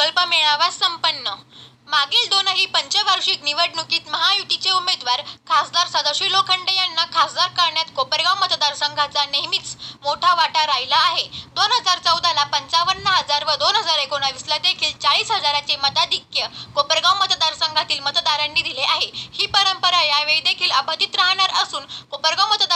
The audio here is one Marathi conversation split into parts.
प्रकल्प मेळावा संपन्न. मागील दोनही पंचवार्षिक निवडणुकीत महायुतीचे उमेदवार खासदार सदाशिव लोखंडे यांना खासदार करण्यात कोपरगाव मतदारसंघाचा नेहमीच मोठा वाटा राहिला आहे. दोन हजार चौदाला पंचावन्न हजार व दोन हजार एकोणावीसला देखील चाळीस हजाराचे मताधिक्य कोपरगाव मतदारसंघातील मतदारांनी दिले आहे. ही परंपरा यावेळी देखील अबाधित राहणार असून कोपरगाव मतदार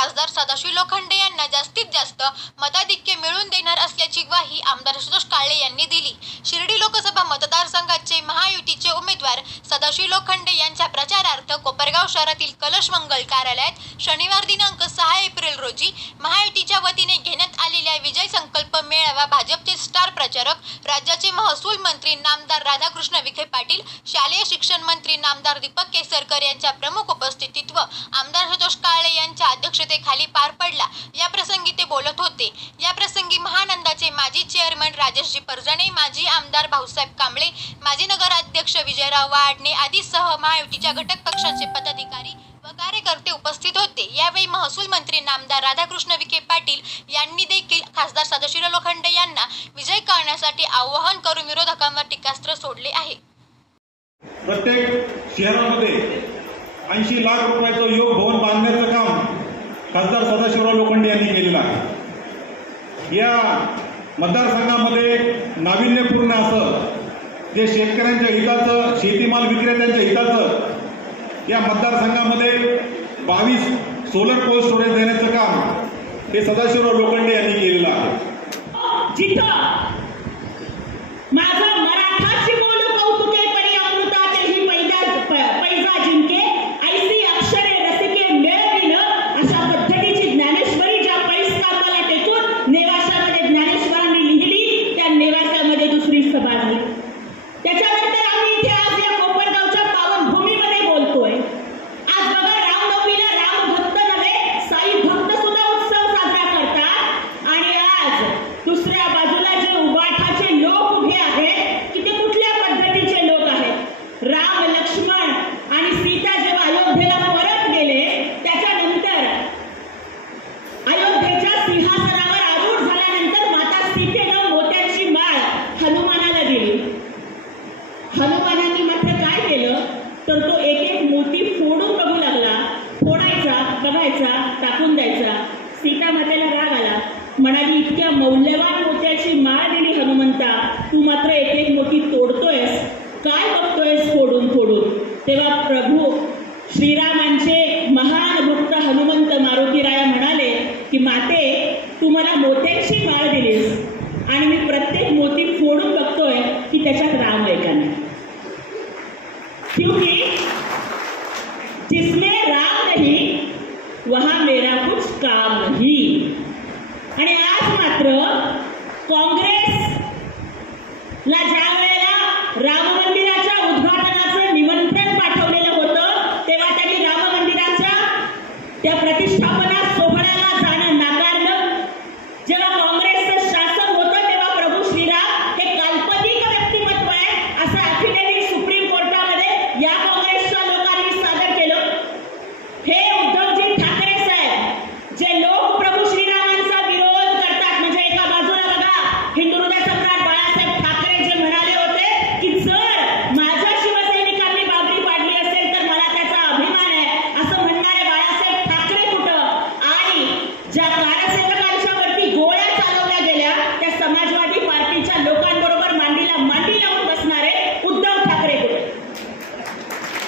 खासदार सदाशिव लोखंडे यांना जास्तीत जास्त मताधिक्य मिळवून देणार असल्याची ग्वाही आमदार सुतोष काळे यांनी दिली. शिर्डी लोकसभा मतदारसंघाचे महायुतीचे उमेदवार सदाशिव लोखंडे यांच्या प्रचारार्थ कोपरगाव शहरातील कलश मंगल कार्यालयात शनिवार दिनांक सहा एप्रिल रोजी महायुतीच्या वतीने घेण्यात आलेल्या विजय संकल्प मेळावा भाजपचे स्टार प्रचारक राज्याचे महसूल मंत्री नामदार राधाकृष्ण विखे पाटील शालेय शिक्षण मंत्री नामदार दीपक केसरकर यांच्या प्रमुख उपस्थितीत व आमदार सतोष काळे यांच्या अध्यक्षतेखाली पार पडला. या प्रसंगी ते बोलत होते. या प्रसंगी महानंदाचे माजी चेअरमन राजेशजी परजणे माजी आमदार भाऊसाहेब कांबळे माजी नगराध्यक्ष विजयराव वाडणे आदी सह महायुतीच्या घटक पक्षांचे पदाधिकारी व कार्यकर्ते उपस्थित होते. यावेळी महसूल मंत्री नामदार राधाकृष्ण विखे पाटील यांनी देखील खासदार सदाशिव लोखंडे यांना विजय करण्यासाठी आवाहन करून विरोधकांवर टीकास्त्र सोडले आहे. प्रत्येक शहरामध्ये ऐंशी लाख रुपयाचं योग भवन बांधण्याचं काम खासदार सदाशिवराव लोखंडे यांनी केलेलं आहे. या मतदारसंघामध्ये नाविन्यपूर्ण असं जे शेतकऱ्यांच्या हिताचं शेतीमाल विक्रेत्यांच्या हिताचं या मतदारसंघामध्ये बावीस सोलर कोल्ड स्टोरेज देण्याचं काम हे सदाशिवराव लोखंडे यांनी केलेलं आहे. दुसऱ्या बाजूला जे उबाठाचे लोक उभे आहेत की ते कुठल्या पद्धतीचे लोक आहेत? राम लक्ष्मण आणि सीता जेव्हा अयोध्येला परत गेले त्याच्यानंतर अयोध्येच्या सिंहासनावर आरूढ झाल्यानंतर माता सीतेनं मोत्याची माळ हनुमानाला दिली. हनुमानांनी मात्र काय केलं? तर तो एक एक मोती फोडून बघू लागला. फोडायचा बघायचा टाकून द्यायचा. सीता मातेला राग आला. म्हणाली इतक्या मौल्यवान अशी माळ दिली हनुमंता तू मात्र एक एक मोती तोडतोयस. काय बघतोयस फोडून फोडून? तेव्हा प्रभू श्रीरामांचे महान भक्त हनुमंत मारुतीराया म्हणाले की माते तू मला मोत्यांची माळ दिलीस आणि मी प्रत्येक मोती फोडून बघतोय की त्याच्यात राम आहे का नाही क्योंकि जिसमें राम नहीं वहां मेरा कुछ काम नहीं आणि आज मात्र काँग्रेसला ज्या वेळेला राम मंदिराच्या उद्घाटनाचं निमंत्रण पाठवलेलं होतं तेव्हा त्यांनी राम मंदिराच्या त्या प्रतिष्ठापना सोहळ्याला जाणं नाकारलं जेव्हा काँग्रेसचं शासन होतं तेव्हा प्रभू श्रीराम हे काल्पनिक व्यक्तिमत्व आहे असं अफिडेव्हिट सुप्रीम कोर्टामध्ये या काँग्रेसच्या लोकांनी सादर केलं हे उद्धवजी ठाकरे साहेब जे लोक प्रभू श्रीरामांचा विरोध करतात म्हणजे एका बाजूला बघा हिंदू हृदय सम्राट बाळासाहेब ठाकरे जे म्हणाले होते की जर माझ्या शिवसैनिकांनी बाबरी पाडली असेल तर मला त्याचा अभिमान आहे असं म्हणणारे बाळासाहेब ठाकरे कुठं आणि ज्या कारसेवकांच्या वरती गोळ्या चालवल्या गेल्या त्या समाजवादी पार्टीच्या लोकांबरोबर मांडीला मांडी लावून बसणारे उद्धव ठाकरे कुठे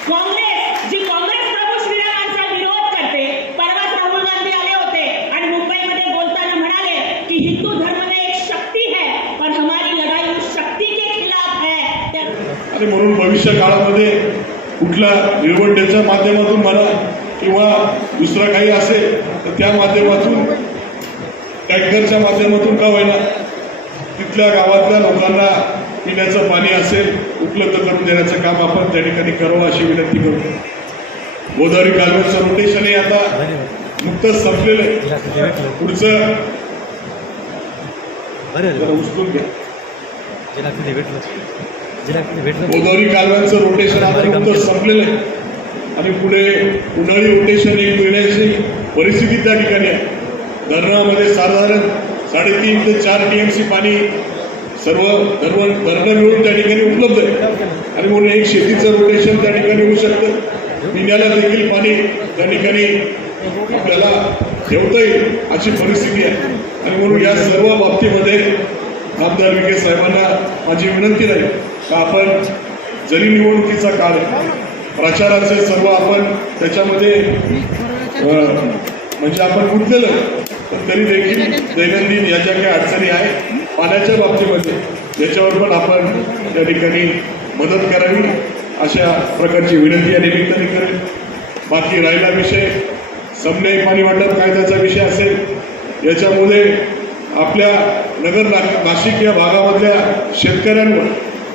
काँग्रेस जी काँग्रेस प्रभू श्रीरामांचा विरोध करते परवाच राहुल गांधी आले होते आणि मुंबईमध्ये बोलताना म्हणाले की हिंदू धर्म में एक शक्ती है और हमारी लड़ाई उस शक्ति के खिलाफ है त्या आणि म्हणून भविष्य काळामध्ये कुठल्या निवडणुकीच्या माध्यमातून म्हणा किंवा दुसरं काही असेल तर त्या माध्यमातून टँकरच्या माध्यमातून का होईना तिथल्या गावातल्या लोकांना पिण्याचं पाणी असेल उपलब्ध करून देण्याचं काम आपण त्या ठिकाणी करावं अशी विनंती करतो गोदावरी कालव्याचं रोटेशन हे आता. नुकतंच संपलेलं आहे. पुढचं जरा उचलून घ्या. गोदावरी कालव्यांचं रोटेशन आता नुकतंच संपलेलं आहे. आणि पुढे उन्हाळी रोटेशन एक मिळण्याची परिस्थिती त्या ठिकाणी आहे. धरणामध्ये साधारण साडेतीन ते चार टीएमसी पाणी सर्व धरण धरणं मिळून त्या ठिकाणी उपलब्ध आहे. आणि म्हणून एक शेतीचं रोटेशन त्या ठिकाणी होऊ शकतं. पिण्याला देखील पाणी त्या ठिकाणी आपल्याला ठेवता येईल अशी परिस्थिती आहे. आणि म्हणून या सर्व बाबतीमध्ये आमदार विखे साहेबांना माझी विनंती राहील. का आपण जरी निवडणुकीचा काळ प्रचाराचे सर्व आपण त्याच्यामध्ये म्हणजे आपण गुंतलेलं तर तरी देखील दैनंदिन या ज्या काही अडचणी आहेत पाण्याच्या बाबतीमध्ये याच्यावर पण आपण त्या ठिकाणी मदत करावी. अशा प्रकारची विनंती या निमित्ताने करेल बाकी राहिला विषय समन्यायी पाणी वाटप कायद्याचा विषय असेल याच्यामुळे आपल्या नगर नाशिक या भागामधल्या शेतकऱ्यांवर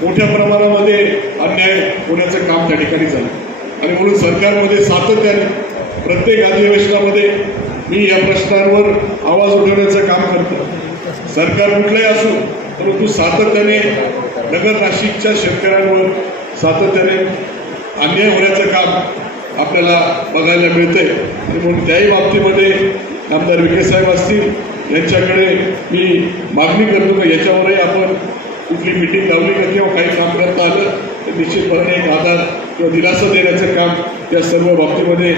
मोठ्या प्रमाणामध्ये अन्याय होण्याचं काम त्या ठिकाणी झालं. आणि म्हणून सरकारमध्ये सातत्याने प्रत्येक अधिवेशनामध्ये मी या प्रश्नांवर आवाज उठवण्याचं काम करतो. सरकार कुठलंही असो परंतु सातत्याने नगर नाशिकच्या शेतकऱ्यांवर सातत्याने अन्याय होण्याचं काम आपल्याला बघायला मिळतंय. आणि म्हणून त्याही बाबतीमध्ये आमदार विखे साहेब असतील यांच्याकडे मी मागणी करतो का याच्यावरही आपण कुठली मिटिंग लावली का किंवा काही काम करता आलं तर निश्चितपणे एक आधार किंवा दिलासा देण्याचं काम या सर्व बाबतीमध्ये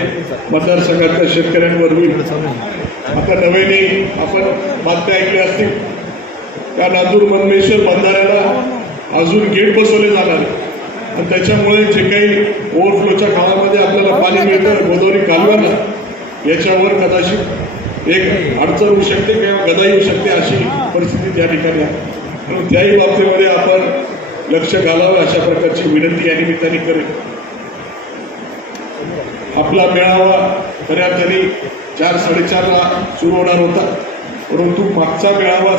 मतदारसंघातल्या शेतकऱ्यांवर होईल. आता नव्याने आपण बातम्या ऐकल्या असतील त्या नांदूर मनमेश्वर बंधाऱ्याला अजून गेट बसवले जाणार. आहे आणि त्याच्यामुळे जे काही ओव्हरफ्लोच्या काळामध्ये आपल्याला पाणी मिळतं गोदावरी कालव्याला याच्यावर कदाचित एक अडचण होऊ शकते किंवा गदा येऊ शकते अशी परिस्थिती त्या ठिकाणी आहे. म्हणून त्याही बाबतीमध्ये आपण लक्ष घालावं अशा प्रकारची विनंती या निमित्ताने करेल आपला मेळावा खऱ्या अर्थाने चार साडेचारला सुरू होणार होता. परंतु मागचा मेळावा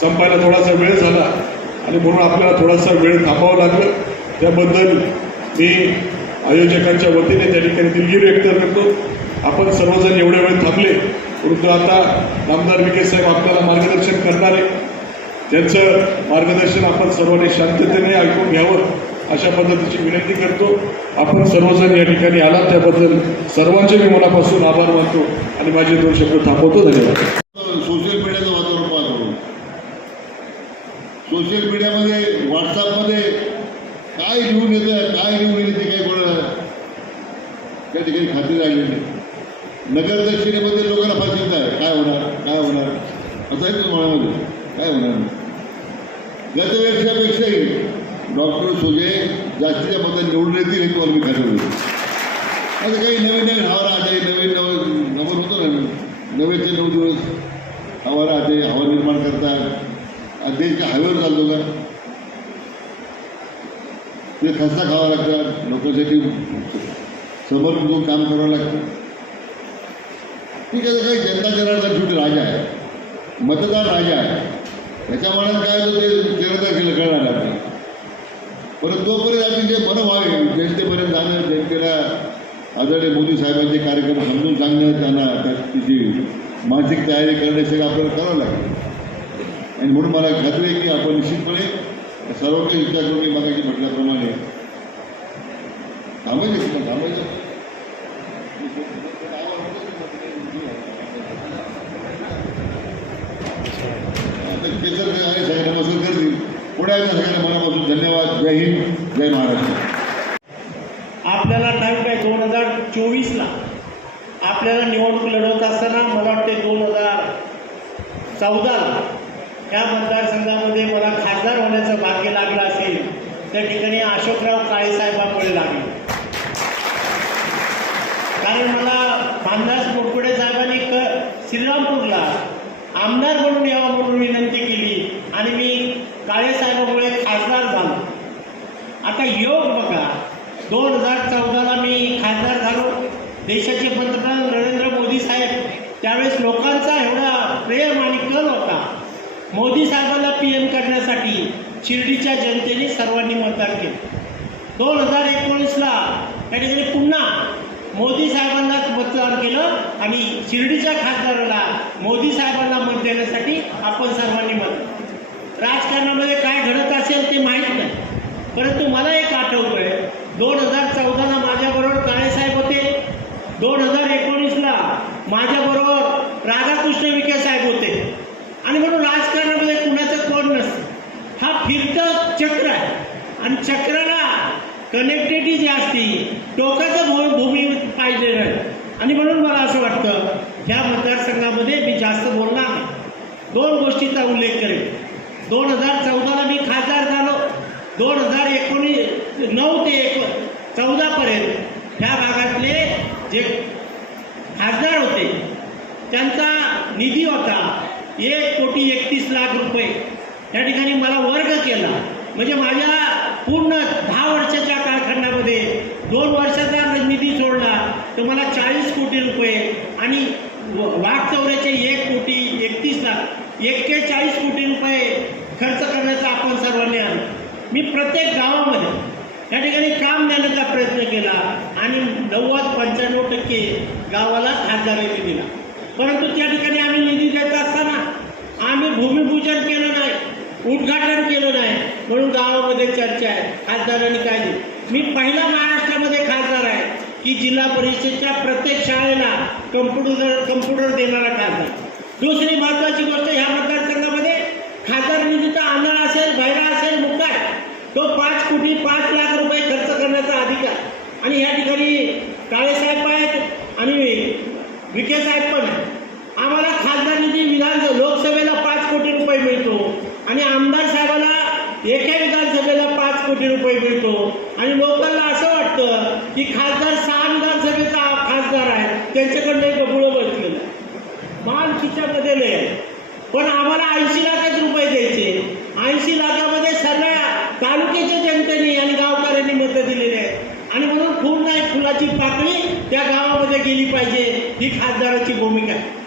संपायला थोडासा वेळ झाला आणि म्हणून आपल्याला थोडासा वेळ थांबावं लागलं. त्याबद्दल मी आयोजकांच्या वतीने त्या ठिकाणी दिलगिरी व्यक्त करतो. आपण सर्वजण एवढे वेळ थांबले परंतु आता नामदार विखे साहेब आपल्याला मार्गदर्शन करणार आहे त्यांचं मार्गदर्शन आपण सर्वांनी शांततेने ऐकून घ्यावं अशा पद्धतीची विनंती करतो. आपण सर्वजण या ठिकाणी आलात त्याबद्दल सर्वांचे मी मनापासून आभार मानतो आणि माझे दोन शब्द थांबवतो. धन्यवाद. सोशल मीडियाचं वातावरण पाहतो सोशल मीडियामध्ये व्हॉट्सअपमध्ये काय लिहून येतं काय लिहून येते ते काही कोणाला त्या ठिकाणी खात्री राहिली नाही. नगर दक्षिणेमध्ये लोकांना फार चिंता आहे काय होणार? काय होणार? असं आहे तुम्हाला? मनामध्ये काय होणार? गतवर्षापेक्षाही डॉक्टर सोजे जास्तीच्या मतात निवडून येतील हे तुम्हाला मी ठरवलं आता काही नवीन नवीन हवा राहते नवीन नवं नंबर होतो ना नवेचे नऊ दिवस हवा राहते हवा निर्माण करतात. आणि देश काय हवेवर चालतो का? ते खस्ता खावा लागतात लोकांसाठी समर्पण काम करावं लागतं. ठीक आहे तर काही जनता जनार्दन शेवटी राजा आहे. मतदार राजा आहे. त्याच्या मनात काय होतं ते जनता केलं कळणार नाही. परत तोपर्यंत आम्ही जे बरं व्हावे जनतेपर्यंत जाणं जनतेला आदरणीय मोदी साहेबांचे कार्यक्रम समजून सांगणं त्यांना त्याची मानसिक तयारी करणे सगळं आपल्याला करावं लागेल. आणि म्हणून मला खात्री आहे की आपण निश्चितपणे सर्वांचा विचार करून मी म्हटल्याप्रमाणे थांबायचं थांबायचं आता केसर आणि सगळे नमस्कार करतील पुन्हा एकदा सगळ्यांना मनापासून धन्यवाद जय हिंद जय महाराष्ट्र आपल्याला टाईम काय दोन हजार चोवीसला आपल्याला निवडणूक लढवत असताना मला वाटते दोन हजार चौदाला या मतदारसंघामध्ये मला खासदार होण्याचं भाग्य लागलं असेल त्या ठिकाणी अशोकराव काळेसाहेबांमुळे लागले. कारण मला भानदास मुरकुडे साहेबांनी क श्रीरामपूरला आमदार म्हणून यावं म्हणून विनंती केली आणि मी काळेसाहेबामुळे खासदार झालो. आता योग बघा दोन हजार चौदाला मी खासदार झालो. देशाचे पंतप्रधान नरेंद्र मोदी साहेब त्यावेळेस लोकांचा एवढा प्रेम आणि कल होता. मोदी साहेबांना पी एम करण्यासाठी शिर्डीच्या जनतेने सर्वांनी मतदान केलं. दोन हजार एकोणीसला त्या ठिकाणी पुन्हा मोदी साहेबांनाच मतदान केलं आणि शिर्डीच्या खासदाराला मोदी साहेबांना मत देण्यासाठी आपण सर्वांनी मत राजकारणामध्ये काय घडत असेल ते माहीत नाही परंतु मला एक आठवतं आहे दोन हजार चौदाला माझ्याबरोबर काळेसाहेब होते दोन हजार एकोणीसला माझ्याबरोबर राधाकृष्ण विखे साहेब होते आणि म्हणून राजकारणामध्ये कुणाचं कोण नसतं फिरतं चक्र आहे आणि चक्राला कनेक्टिव्हिटी जी असती टोकाचं भू भूमी पाहिजे नाही आणि म्हणून मला असं वाटतं ह्या मतदारसंघामध्ये मी जास्त बोलणार नाही. दोन गोष्टीचा उल्लेख करेन. दोन हजार चौदाला मी खासदार झालो. दोन हजार एकोणीस नऊ ते एक चौदापर्यंत ह्या भागातले जे खासदार होते त्यांचा निधी होता एक कोटी एकतीस लाख रुपये. त्या ठिकाणी मला वर्ग केला. म्हणजे माझ्या पूर्ण दहा वर्षाच्या कालखंडामध्ये दोन वर्षाचा निधी सोडला तर मला चाळीस कोटी रुपये आणि वाघ चौऱ्याचे एक कोटी एकतीस लाख एक्केचाळीस कोटी रुपये खर्च करण्याचा आपण सर्वांनी आलो मी प्रत्येक गावामध्ये त्या ठिकाणी काम देण्याचा प्रयत्न केला आणि नव्वद पंच्याण्णव टक्के गावाला खासदारांनी दिला. परंतु त्या ठिकाणी आम्ही निधी देत असताना आम्ही भूमिपूजन केलं नाही. उद्घाटन केलं नाही म्हणून गावामध्ये चर्चा आहे. खासदारांनी काय मी पहिला महाराष्ट्रामध्ये खासदार आहे की जिल्हा परिषदेच्या प्रत्येक शाळेला कम्प्युटर कम्प्युटर देणारा खासदार. दुसरी महत्वाची गोष्ट ह्या मतदारसंघामध्ये खासदार निधीचा आंधळा असेल बहिरा असेल मुक्काय आहे तो पाच कोटी पाच लाख रुपये खर्च करण्याचा अधिकार आणि या ठिकाणी काळेसाहेब आहेत आणि विखे साहेब पण आहेत. आम्हाला खासदार निधी विधान लोकसभेला पाच कोटी रुपये मिळतो आणि आमदार साहेबाला एका विधानसभेला पाच कोटी रुपये मिळतो आणि लोकांना असं वाटतं की खासदार सहा विधानसभेचा खासदार आहे त्यांच्याकडनं एक डबुळं बसलेलं आहे. माल आहे पण आम्हाला ऐंशी लाखच रुपये द्यायचे. ऐंशी लाखामध्ये सगळ्या तालुक्याच्या जनतेने आणि गावकऱ्यांनी मतं दिलेली आहेत. आणि म्हणून फुल नाही फुलाची पाकळी त्या गावामध्ये गेली पाहिजे ही खासदाराची भूमिका आहे.